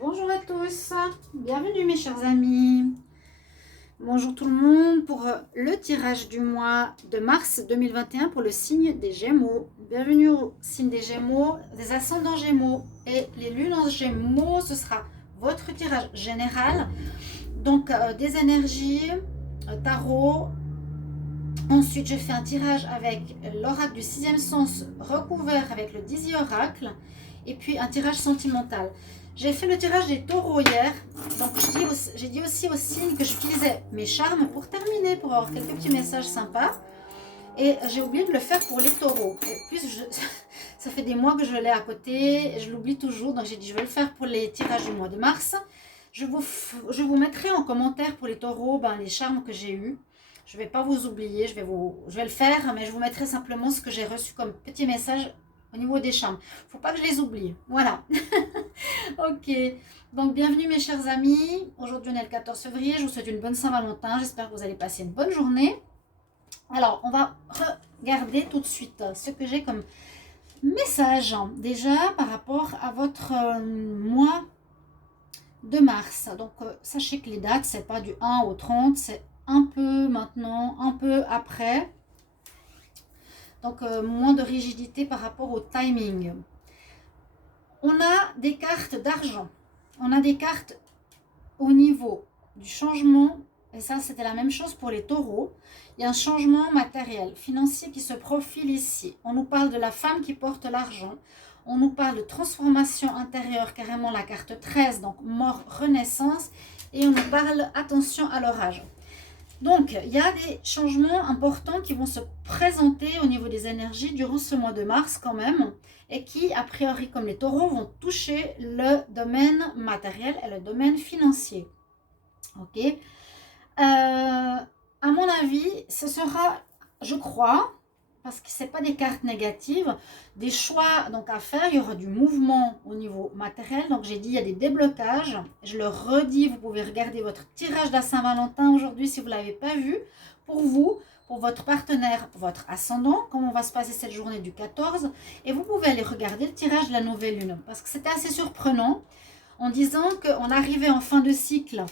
Bonjour à tous, bienvenue mes chers amis. Bonjour tout le monde pour le tirage du mois de mars 2021 pour le signe des Gémeaux. Bienvenue au signe des Gémeaux, des ascendants Gémeaux et les lunes en Gémeaux. Ce sera votre tirage général. Donc des énergies, tarot. Ensuite, je fais un tirage avec l'oracle du sixième sens recouvert avec le Dizzy Oracle et puis un tirage sentimental. J'ai fait le tirage des taureaux hier, donc j'ai dit aussi aux signes que j'utilisais mes charmes pour terminer, pour avoir quelques petits messages sympas. Et j'ai oublié de le faire pour les taureaux. Et puis, ça fait des mois que je l'ai à côté, et je l'oublie toujours, donc j'ai dit je vais le faire pour les tirages du mois de mars. Je vous mettrai en commentaire pour les taureaux les charmes que j'ai eus. Je ne vais pas vous oublier, je vais le faire, mais je vous mettrai simplement ce que j'ai reçu comme petit message au niveau des charmes. Il ne faut pas que je les oublie. Voilà. Ok. Donc, bienvenue mes chers amis. Aujourd'hui, on est le 14 février. Je vous souhaite une bonne Saint-Valentin. J'espère que vous allez passer une bonne journée. Alors, on va regarder tout de suite ce que j'ai comme message. Déjà, par rapport à votre mois de mars. Donc, sachez que les dates, c'est pas du 1 au 30, c'est un peu maintenant, un peu après. Donc, moins de rigidité par rapport au timing. On a des cartes d'argent. On a des cartes au niveau du changement. Et ça, c'était la même chose pour les taureaux. Il y a un changement matériel, financier qui se profile ici. On nous parle de la femme qui porte l'argent. On nous parle de transformation intérieure, carrément la carte 13, donc mort, renaissance. Et on nous parle, attention à l'orage. Donc, il y a des changements importants qui vont se présenter au niveau des énergies durant ce mois de mars quand même, et qui, a priori, comme les taureaux, vont toucher le domaine matériel et le domaine financier. Ok. À mon avis, ce sera, je crois, parce que ce n'est pas des cartes négatives, des choix donc à faire. Il y aura du mouvement au niveau matériel. Donc j'ai dit il y a des déblocages. Je le redis, vous pouvez regarder votre tirage de la Saint-Valentin aujourd'hui si vous ne l'avez pas vu. Pour vous, pour votre partenaire, votre ascendant, comment va se passer cette journée du 14. Et vous pouvez aller regarder le tirage de la nouvelle lune. Parce que c'était assez surprenant en disant qu'on arrivait en fin de cycle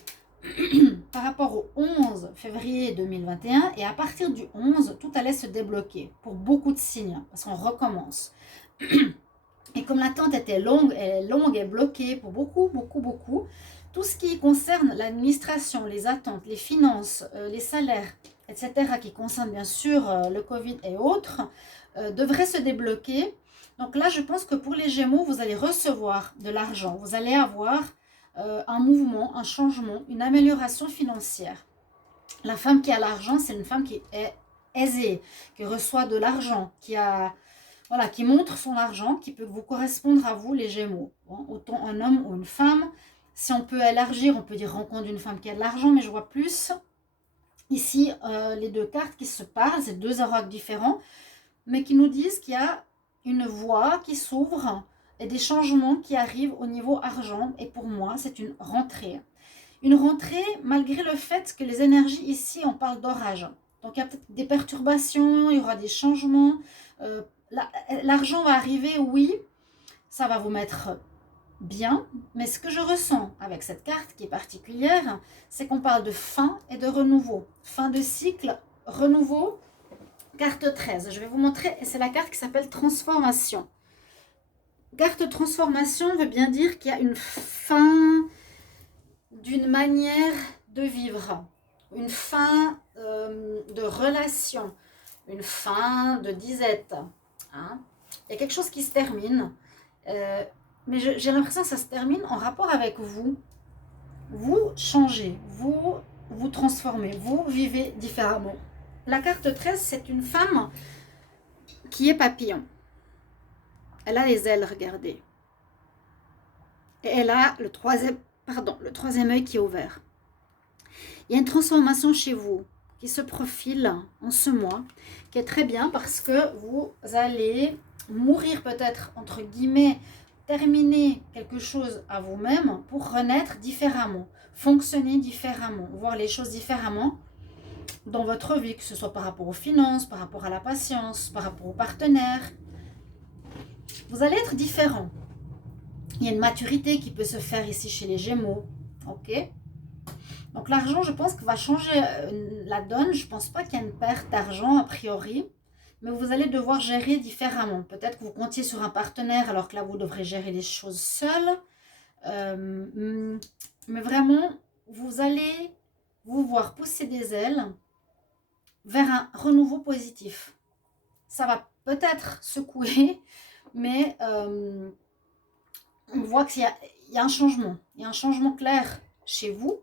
par rapport au 11 février 2021 et à partir du 11, tout allait se débloquer pour beaucoup de signes parce qu'on recommence. Et comme l'attente était longue, elle est longue et bloquée pour beaucoup, tout ce qui concerne l'administration, les attentes, les finances, les salaires, etc., qui concernent bien sûr le Covid et autres, devrait se débloquer. Donc là, je pense que pour les Gémeaux, vous allez recevoir de l'argent, vous allez avoir un mouvement, un changement, une amélioration financière. La femme qui a l'argent, c'est une femme qui est aisée, qui reçoit de l'argent, qui montre son argent, qui peut vous correspondre à vous, les Gémeaux. Bon, autant un homme ou une femme. Si on peut élargir, on peut dire rencontre d'une femme qui a de l'argent, mais je vois plus ici les deux cartes qui se parlent, c'est deux oracles différents, mais qui nous disent qu'il y a une voie qui s'ouvre et des changements qui arrivent au niveau argent. Et pour moi, c'est une rentrée. Une rentrée malgré le fait que les énergies ici, on parle d'orage. Donc il y a peut-être des perturbations, il y aura des changements. L'argent va arriver, oui, ça va vous mettre bien. Mais ce que je ressens avec cette carte qui est particulière, c'est qu'on parle de fin et de renouveau. Fin de cycle, renouveau, carte 13. Je vais vous montrer, et c'est la carte qui s'appelle transformation. Carte transformation veut bien dire qu'il y a une fin d'une manière de vivre, une fin de relation, une fin de disette. Hein. Il y a quelque chose qui se termine, mais j'ai l'impression que ça se termine en rapport avec vous. Vous changez, vous transformez, vous vivez différemment. La carte 13, c'est une femme qui est papillon. Elle a les ailes, regardez. Et elle a le troisième œil qui est ouvert. Il y a une transformation chez vous qui se profile en ce mois, qui est très bien parce que vous allez mourir peut-être, entre guillemets, terminer quelque chose à vous-même pour renaître différemment, fonctionner différemment, voir les choses différemment dans votre vie, que ce soit par rapport aux finances, par rapport à la patience, par rapport aux partenaires. Vous allez être différent. Il y a une maturité qui peut se faire ici chez les Gémeaux. Ok. Donc l'argent, je pense qu'il va changer la donne. Je ne pense pas qu'il y ait une perte d'argent a priori. Mais vous allez devoir gérer différemment. Peut-être que vous comptiez sur un partenaire alors que là, vous devrez gérer les choses seul. Mais vraiment, vous allez vous voir pousser des ailes vers un renouveau positif. Ça va peut-être secouer, mais on voit qu'il y a un changement. Il y a un changement clair chez vous.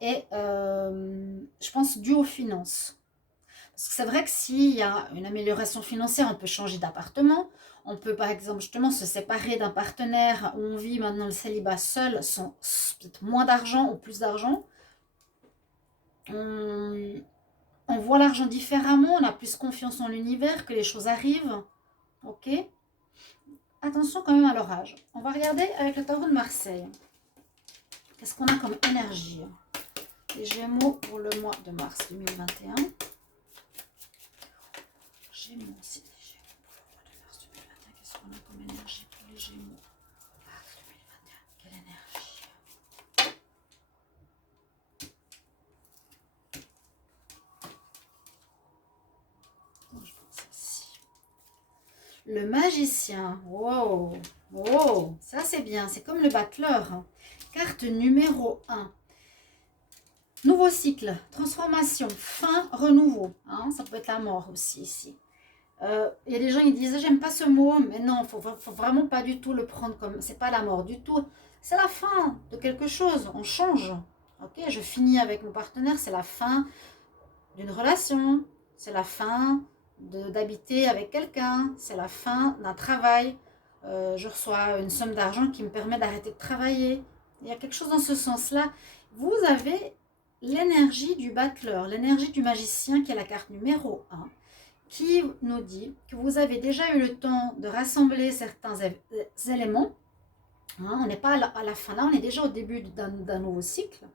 Et je pense dû aux finances. Parce que c'est vrai que s'il y a une amélioration financière, on peut changer d'appartement. On peut par exemple justement se séparer d'un partenaire où on vit maintenant le célibat seul, sans peut-être moins d'argent ou plus d'argent. On voit l'argent différemment, on a plus confiance en l'univers, que les choses arrivent. Ok. Attention quand même à l'orage. On va regarder avec le tarot de Marseille. Qu'est-ce qu'on a comme énergie? Les Gémeaux pour le mois de mars 2021. Gémeaux aussi, les Gémeaux pour le mois de mars 2021. Qu'est-ce qu'on a comme énergie pour les Gémeaux? Mars 2021. Quelle énergie? Non, je pense ici. Le magicien. Wow. Oh, ça c'est bien. C'est comme le battleur. Carte numéro 1. Nouveau cycle, transformation, fin, renouveau. Hein, ça peut être la mort aussi ici. Il y a des gens qui disent j'aime pas ce mot, mais non, faut vraiment pas du tout le prendre comme c'est pas la mort du tout. C'est la fin de quelque chose. On change. Ok, je finis avec mon partenaire. C'est la fin d'une relation. C'est la fin d'habiter avec quelqu'un. C'est la fin d'un travail. Je reçois une somme d'argent qui me permet d'arrêter de travailler. Il y a quelque chose dans ce sens-là. Vous avez l'énergie du battleur, l'énergie du magicien qui est la carte numéro 1, qui nous dit que vous avez déjà eu le temps de rassembler certains éléments. Hein, on n'est pas à la fin là, on est déjà au début d'un nouveau cycle.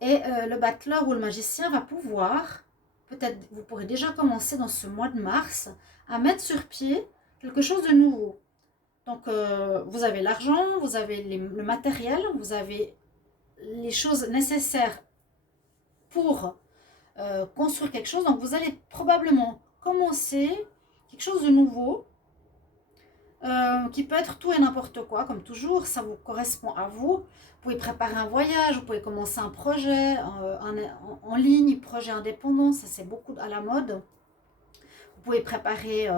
Et le battleur ou le magicien va pouvoir, peut-être vous pourrez déjà commencer dans ce mois de mars, à mettre sur pied quelque chose de nouveau. Donc vous avez l'argent, vous avez le matériel, vous avez les choses nécessaires pour construire quelque chose. Donc vous allez probablement commencer quelque chose de nouveau qui peut être tout et n'importe quoi, comme toujours, ça vous correspond à vous. Vous pouvez préparer un voyage, vous pouvez commencer un projet en ligne, projet indépendant, ça c'est beaucoup à la mode. Vous pouvez préparer,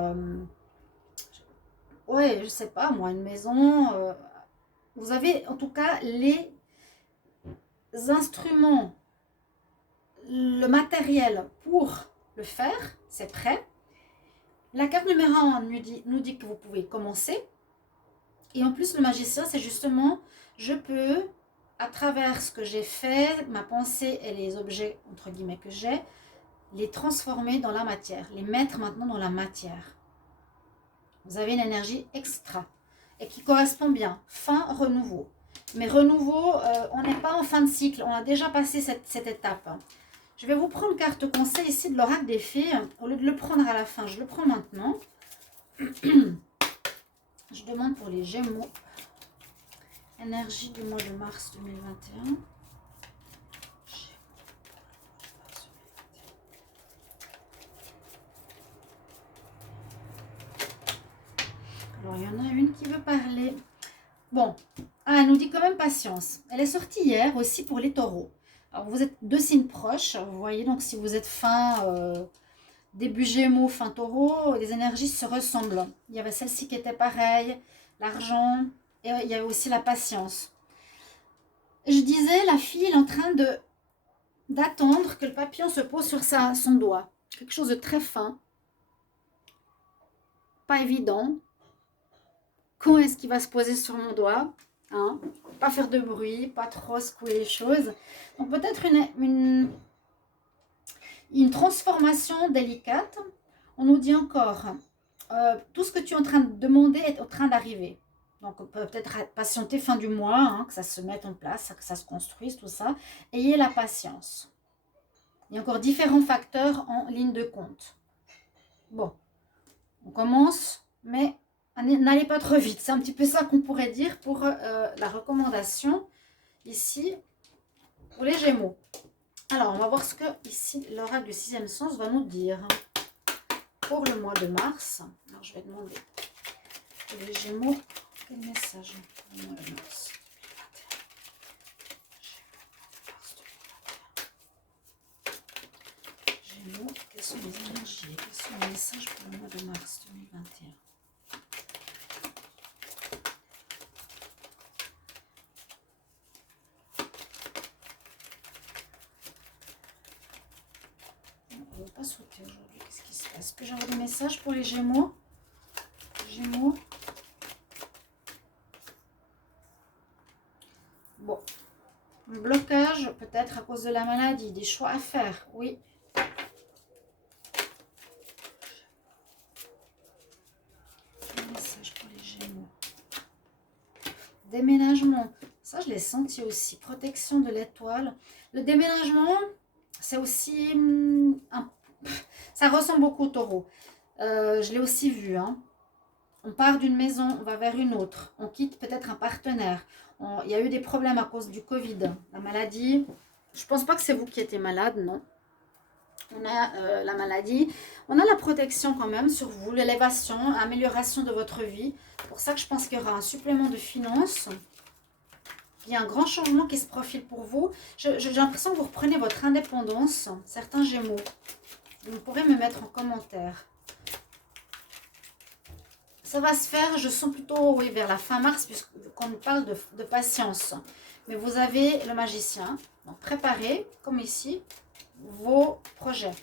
ouais, je sais pas moi, une maison. Vous avez en tout cas les instruments, le matériel pour le faire, c'est prêt. La carte numéro 1 nous dit que vous pouvez commencer. Et en plus, le magicien, c'est justement, je peux, à travers ce que j'ai fait, ma pensée et les objets, entre guillemets, que j'ai, les transformer dans la matière, les mettre maintenant dans la matière. Vous avez une énergie extra et qui correspond bien. Fin, renouveau. Mais renouveau, on n'est pas en fin de cycle, on a déjà passé cette étape. Je vais vous prendre carte conseil ici de l'oracle des fées. Au lieu de le prendre à la fin, je le prends maintenant. Je demande pour les Gémeaux. Énergie du mois de mars 2021. Alors, il y en a une qui veut parler. Bon, elle nous dit quand même patience. Elle est sortie hier aussi pour les taureaux. Alors, vous êtes deux signes proches. Vous voyez, donc si vous êtes fin début Gémeaux, fin Taureau, les énergies se ressemblent. Il y avait celle-ci qui était pareille, l'argent, et il y avait aussi la patience. Je disais, la fille est en train d'attendre que le papillon se pose sur son doigt. Quelque chose de très fin. Pas évident. Quand est-ce qu'il va se poser sur mon doigt, hein? Pas faire de bruit, pas trop secouer les choses. Donc peut-être une transformation délicate. On nous dit encore, tout ce que tu es en train de demander est en train d'arriver. Donc peut-être patienter fin du mois, hein, que ça se mette en place, que ça se construise, tout ça. Ayez la patience. Il y a encore différents facteurs en ligne de compte. Bon, on commence, mais n'allez pas trop vite. C'est un petit peu ça qu'on pourrait dire pour la recommandation ici pour les Gémeaux. Alors, on va voir ce que ici l'oracle du sixième sens va nous dire pour le mois de mars. Alors, je vais demander pour les Gémeaux, quel message pour le mois de mars 2021. Gémeaux, quelles sont les énergies, quels sont les messages pour le mois de mars 2021? On ne va pas sauter aujourd'hui. Qu'est-ce qui se passe? Est-ce que j'envoie des messages pour les Gémeaux? Gémeaux. Bon. Un blocage, peut-être à cause de la maladie. Des choix à faire, oui. Un message pour les Gémeaux. Déménagement. Ça, je l'ai senti aussi. Protection de l'étoile. Le déménagement, c'est aussi... ça ressemble beaucoup au taureau. Je l'ai aussi vu. Hein. On part d'une maison, on va vers une autre. On quitte peut-être un partenaire. Il y a eu des problèmes à cause du Covid. La maladie, je ne pense pas que c'est vous qui étiez malade, non. On a la maladie. On a la protection quand même sur vous, l'élévation, amélioration de votre vie. C'est pour ça que je pense qu'il y aura un supplément de finances. Il y a un grand changement qui se profile pour vous. J'ai l'impression que vous reprenez votre indépendance. Certains Gémeaux. Vous pourrez me mettre en commentaire. Ça va se faire, je sens plutôt, oui, vers la fin mars, puisqu'on nous parle de patience. Mais vous avez le magicien. Donc, préparez, comme ici, vos projets.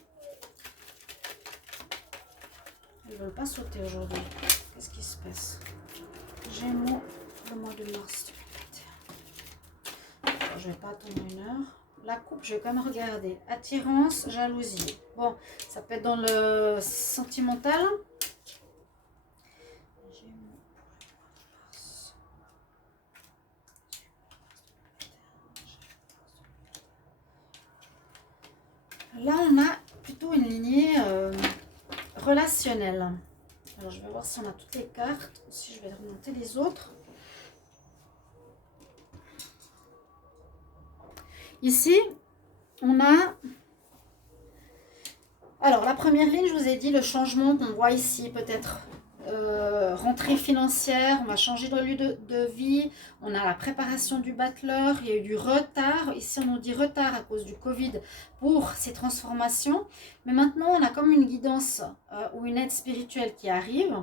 Ils ne veulent pas sauter aujourd'hui. Qu'est-ce qui se passe? Gémeaux, le mois de mars 2021. Alors, je ne vais pas attendre une heure. La coupe, je vais quand même regarder. Attirance, jalousie. Bon, ça peut être dans le sentimental. Là, on a plutôt une lignée relationnelle. Alors, je vais voir si on a toutes les cartes. Si je vais remonter les autres. Ici, on a... Alors, la première ligne, je vous ai dit, le changement qu'on voit ici, peut-être rentrée financière, on va changer de lieu de vie, on a la préparation du battleur, il y a eu du retard, ici on nous dit retard à cause du Covid pour ces transformations, mais maintenant on a comme une guidance ou une aide spirituelle qui arrive,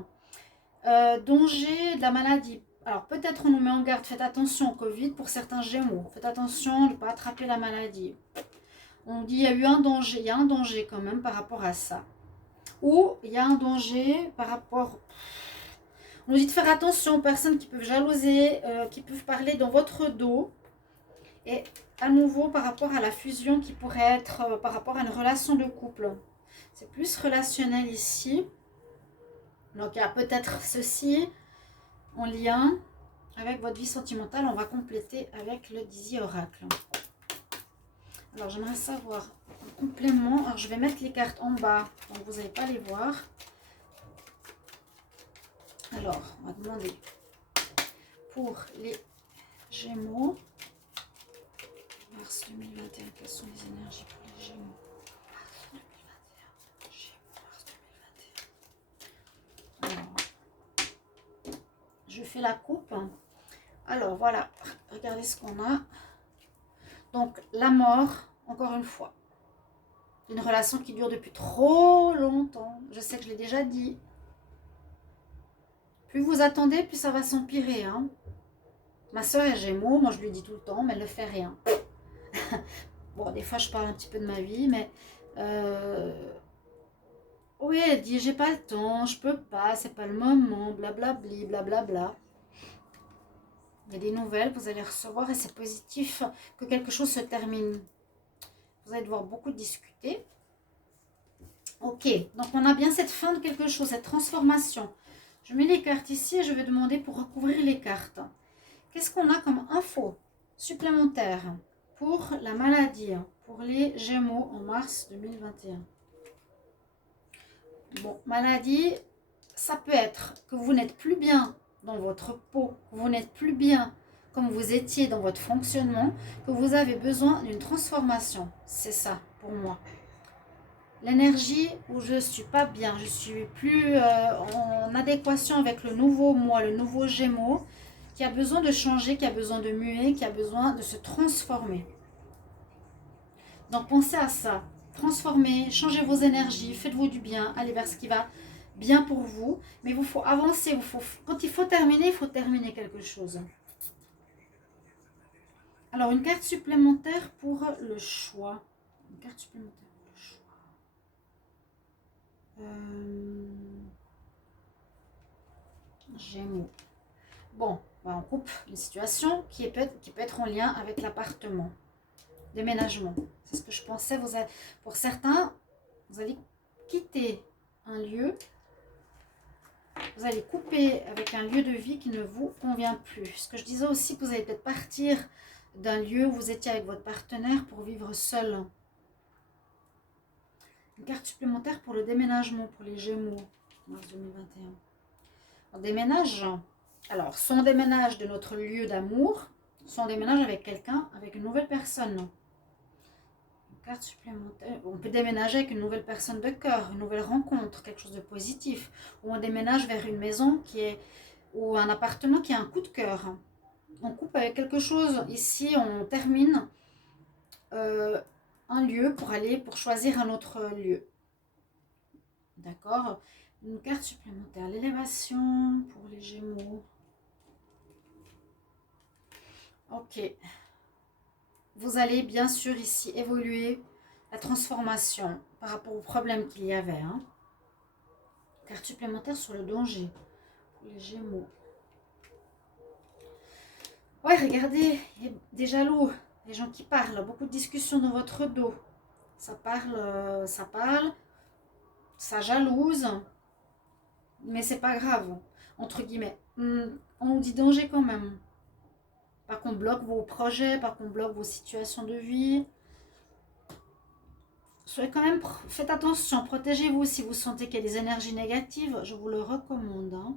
danger de la maladie. Alors peut-être on nous met en garde, faites attention au Covid pour certains Gémeaux, faites attention de ne pas attraper la maladie. On dit il y a eu un danger, il y a un danger quand même par rapport à ça. Ou il y a un danger par rapport... On nous dit de faire attention aux personnes qui peuvent jalouser, qui peuvent parler dans votre dos. Et à nouveau par rapport à la fusion qui pourrait être par rapport à une relation de couple. C'est plus relationnel ici. Donc il y a peut-être ceci en lien avec votre vie sentimentale. On va compléter avec le Dizzy Oracle. Alors j'aimerais savoir en complément. Alors je vais mettre les cartes en bas, donc vous n'allez pas les voir. Alors on va demander pour les Gémeaux. Mars 2021, quelles sont les énergies pour les Gémeaux? Mars 2021. Gémeaux, mars 2021. Alors, je fais la coupe. Alors voilà, regardez ce qu'on a. Donc la mort, encore une fois. Une relation qui dure depuis trop longtemps. Je sais que je l'ai déjà dit. Plus vous attendez, plus ça va s'empirer. Hein. Ma soeur est Gémeaux, moi je lui dis tout le temps, mais elle ne fait rien. Bon, des fois je parle un petit peu de ma vie, mais oui, elle dit j'ai pas le temps, je peux pas, c'est pas le moment, blablabli, blablabla. Il y a des nouvelles, vous allez recevoir et c'est positif que quelque chose se termine. Vous allez devoir beaucoup discuter. Ok, donc on a bien cette fin de quelque chose, cette transformation. Je mets les cartes ici et je vais demander pour recouvrir les cartes. Qu'est-ce qu'on a comme info supplémentaire pour la maladie, pour les Gémeaux en mars 2021? Bon, maladie, ça peut être que vous n'êtes plus bien dans votre peau, que vous n'êtes plus bien comme vous étiez dans votre fonctionnement, que vous avez besoin d'une transformation. C'est ça pour moi. L'énergie où je ne suis pas bien, je ne suis plus en adéquation avec le nouveau moi, le nouveau Gémeaux, qui a besoin de changer, qui a besoin de muer, qui a besoin de se transformer. Donc pensez à ça. Transformez, changez vos énergies, faites-vous du bien, allez vers ce qui va bien pour vous. Mais il vous faut avancer, quand il faut terminer quelque chose. Alors, une carte supplémentaire pour le choix. Une carte supplémentaire pour le choix. Gémeaux. Bon, on coupe une situation qui peut être en lien avec l'appartement. Déménagement. C'est ce que je pensais. Pour certains, vous allez quitter un lieu. Vous allez couper avec un lieu de vie qui ne vous convient plus. Ce que je disais aussi, que vous allez peut-être partir d'un lieu où vous étiez avec votre partenaire pour vivre seul. Une carte supplémentaire pour le déménagement, pour les Gémeaux, mars 2021. On déménage. Alors, soit on déménage de notre lieu d'amour, soit on déménage avec quelqu'un, avec une nouvelle personne. Une carte supplémentaire. On peut déménager avec une nouvelle personne de cœur, une nouvelle rencontre, quelque chose de positif. Ou on déménage vers une maison ou un appartement qui a un coup de cœur. On coupe avec quelque chose. Ici, on termine un lieu pour choisir un autre lieu. D'accord? Une carte supplémentaire. L'élévation pour les Gémeaux. Ok. Vous allez bien sûr ici évoluer la transformation par rapport aux problèmes qu'il y avait. Hein. Carte supplémentaire sur le danger pour les Gémeaux. Ouais, regardez, il y a des jaloux, des gens qui parlent, beaucoup de discussions dans votre dos. Ça parle, ça jalouse, mais c'est pas grave, entre guillemets. On nous dit danger quand même. Pas qu'on bloque vos projets, pas qu'on bloque vos situations de vie. Soyez quand même, faites attention, protégez-vous si vous sentez qu'il y a des énergies négatives, je vous le recommande. Hein.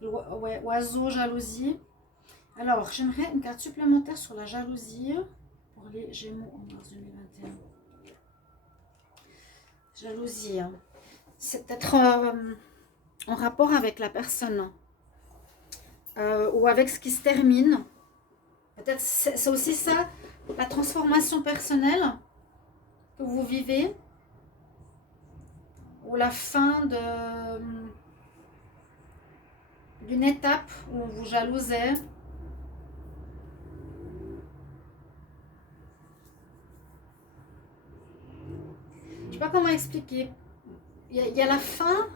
Ouais, oiseau, jalousie. Alors, j'aimerais une carte supplémentaire sur la jalousie pour les Gémeaux en mars 2021. Jalousie. C'est peut-être en rapport avec la personne ou avec ce qui se termine. Peut-être c'est aussi ça, la transformation personnelle que vous vivez ou la fin d'une étape où vous jalousez. Je ne sais pas comment expliquer. Il y a la fin,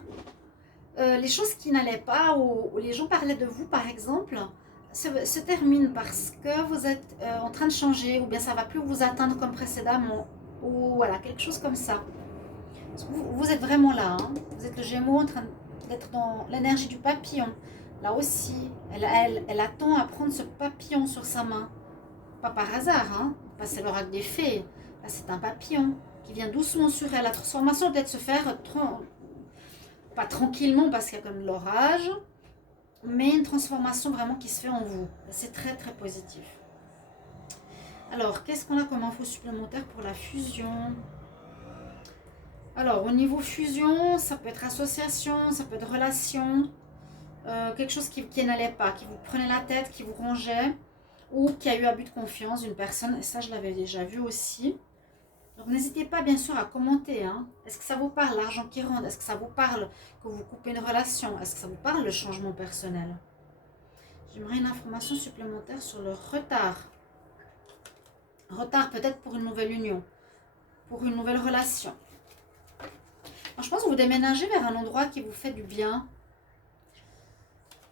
les choses qui n'allaient pas, où les gens parlaient de vous par exemple, se terminent parce que vous êtes en train de changer, ou bien ça ne va plus vous atteindre comme précédemment, ou voilà, quelque chose comme ça. Vous êtes vraiment là, hein. Vous êtes le Gémeaux en train d'être dans l'énergie du papillon. Là aussi, elle attend à prendre ce papillon sur sa main. Pas par hasard, hein. Pas c'est l'oracle des fées. Là, c'est un papillon qui vient doucement sur elle. La transformation doit peut-être se faire pas tranquillement parce qu'il y a comme l'orage, mais une transformation vraiment qui se fait en vous. C'est très très positif. Alors, qu'est-ce qu'on a comme info supplémentaire pour la fusion? Alors, au niveau fusion, ça peut être association, ça peut être relation, quelque chose qui n'allait pas, qui vous prenait la tête, qui vous rongeait, ou qui a eu abus de confiance d'une personne, et ça je l'avais déjà vu aussi. Donc n'hésitez pas bien sûr à commenter. Hein. Est-ce que ça vous parle l'argent qui rentre? Est-ce que ça vous parle que vous coupez une relation? Est-ce que ça vous parle le changement personnel? J'aimerais une information supplémentaire sur le retard. Retard peut-être pour une nouvelle union, pour une nouvelle relation. Alors, je pense que vous déménagez vers un endroit qui vous fait du bien.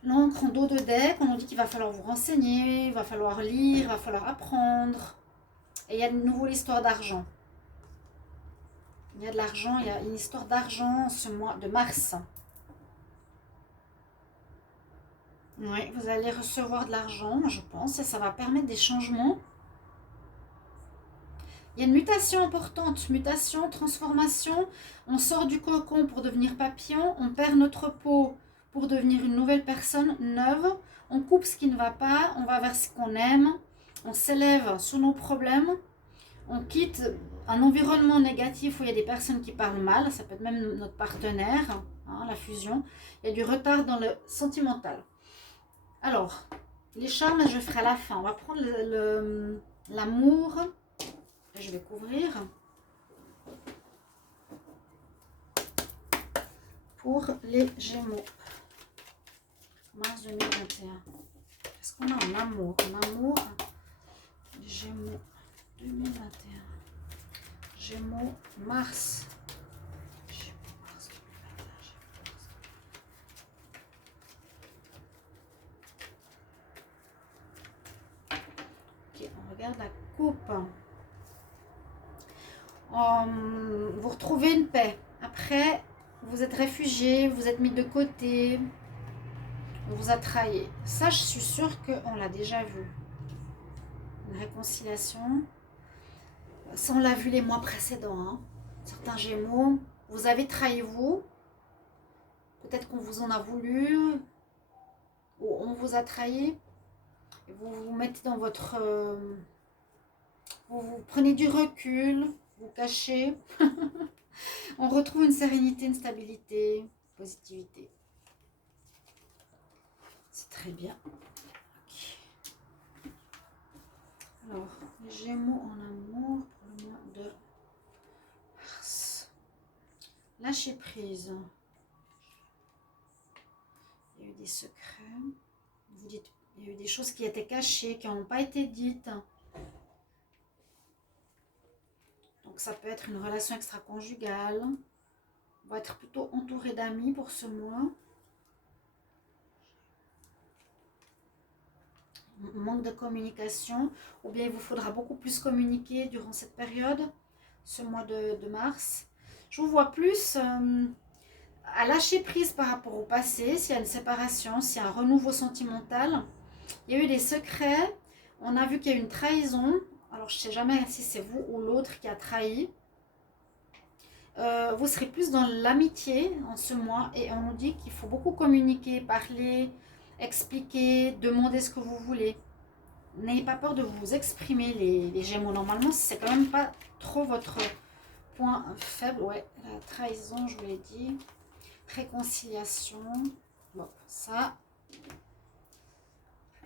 L'encre en dos de deck, on nous dit qu'il va falloir vous renseigner, il va falloir lire, il va falloir apprendre. Et il y a de nouveau l'histoire d'argent. Il y a de l'argent, il y a une histoire d'argent ce mois de mars. Oui, vous allez recevoir de l'argent, je pense, et ça va permettre des changements. Il y a une mutation importante, mutation, transformation. On sort du cocon pour devenir papillon, on perd notre peau pour devenir une nouvelle personne neuve. On coupe ce qui ne va pas, on va vers ce qu'on aime, on s'élève sur nos problèmes, on quitte un environnement négatif où il y a des personnes qui parlent mal, ça peut être même notre partenaire, hein, la fusion. Il y a du retard dans le sentimental. Alors, les charmes, je ferai à la fin. On va prendre l'amour. Je vais couvrir pour les Gémeaux. Mars 2021. Qu'est-ce qu'on a en amour? En amour, Gémeaux 2021. Gémeaux, Mars. Gémeaux, Mars 2021. Ok, on regarde la coupe. Vous retrouvez une paix. Après, vous êtes réfugié, vous êtes mis de côté, on vous a trahi. Ça, je suis sûre qu'on l'a déjà vu. Une réconciliation. Ça, on l'a vu les mois précédents. Hein. Certains Gémeaux, vous avez trahi vous. Peut-être qu'on vous en a voulu, ou on vous a trahi. Et vous vous mettez dans votre... vous prenez du recul, vous cachez. On retrouve une sérénité, une stabilité, une positivité. C'est très bien. Okay. Alors, les Gémeaux en amour pour le mois de mars. Lâcher prise. Il y a eu des secrets. Vous dites, il y a eu des choses qui étaient cachées, qui n'ont pas été dites. Donc ça peut être une relation extra-conjugale. On va être plutôt entouré d'amis pour ce mois. Manque de communication. Ou bien il vous faudra beaucoup plus communiquer durant cette période, ce mois de mars. Je vous vois plus à lâcher prise par rapport au passé. S'il y a une séparation, s'il y a un renouveau sentimental. Il y a eu des secrets. On a vu qu'il y a eu une trahison. Alors, je ne sais jamais si c'est vous ou l'autre qui a trahi. Vous serez plus dans l'amitié en ce mois. Et on nous dit qu'il faut beaucoup communiquer, parler, expliquer, demander ce que vous voulez. N'ayez pas peur de vous exprimer, les Gémeaux. Normalement, c'est quand même pas trop votre point faible. Ouais, la trahison, je vous l'ai dit. Réconciliation. Bon, ça.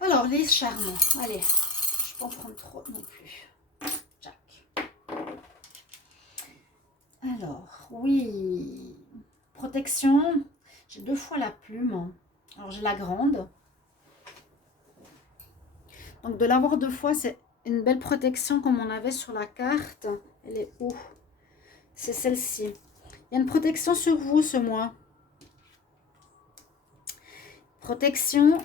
Alors, les charmants. Allez. Je ne peux pas en prendre trop non plus. Jack. Alors, oui. Protection. J'ai 2 fois la plume. Alors, j'ai la grande. Donc, de l'avoir 2 fois, c'est une belle protection comme on avait sur la carte. Elle est où? C'est celle-ci. Il y a une protection sur vous ce mois. Protection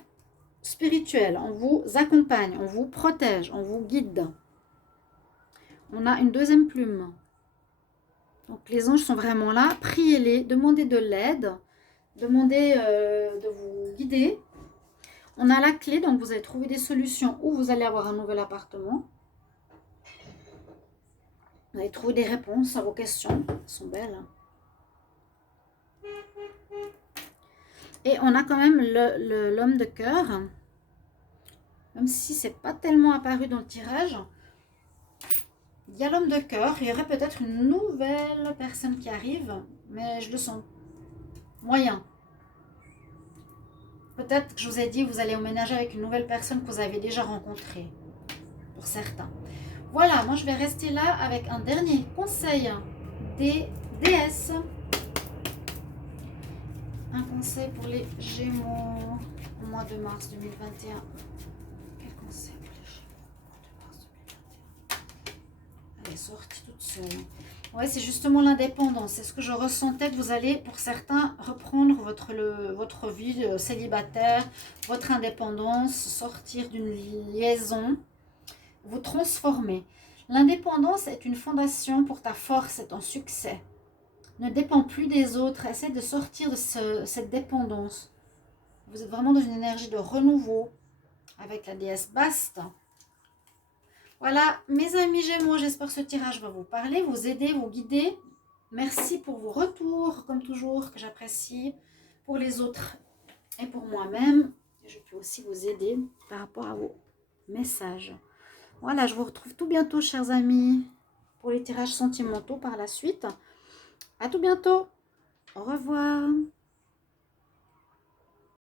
spirituelle. On vous accompagne, on vous protège, on vous guide. On a une 2e plume. Donc les anges sont vraiment là. Priez-les, demandez de l'aide, demandez de vous guider. On a la clé, donc vous allez trouver des solutions où vous allez avoir un nouvel appartement. Vous allez trouver des réponses à vos questions. Elles sont belles. Et on a quand même l'homme de cœur. Même si ce n'est pas tellement apparu dans le tirage. Il y a l'homme de cœur. Il y aurait peut-être une nouvelle personne qui arrive. Mais je le sens moyen. Peut-être que je vous ai dit, vous allez emménager avec une nouvelle personne que vous avez déjà rencontrée. Pour certains. Voilà, moi je vais rester là avec un dernier conseil des déesses. Un conseil pour les Gémeaux au mois de mars 2021. Quel conseil pour les Gémeaux au mois de mars 2021? Elle est sortie toute seule. Ouais, c'est justement l'indépendance. C'est ce que je ressentais que vous allez, pour certains, reprendre votre vie célibataire, votre indépendance, sortir d'une liaison, vous transformer. L'indépendance est une fondation pour ta force et ton succès. Ne dépend plus des autres. Essaie de sortir de cette dépendance. Vous êtes vraiment dans une énergie de renouveau avec la déesse Bast. Voilà, mes amis Gémeaux, j'espère que ce tirage va vous parler, vous aider, vous guider. Merci pour vos retours, comme toujours, que j'apprécie pour les autres et pour moi-même. Je peux aussi vous aider par rapport à vos messages. Voilà, je vous retrouve tout bientôt, chers amis, pour les tirages sentimentaux par la suite. À tout bientôt. Au revoir.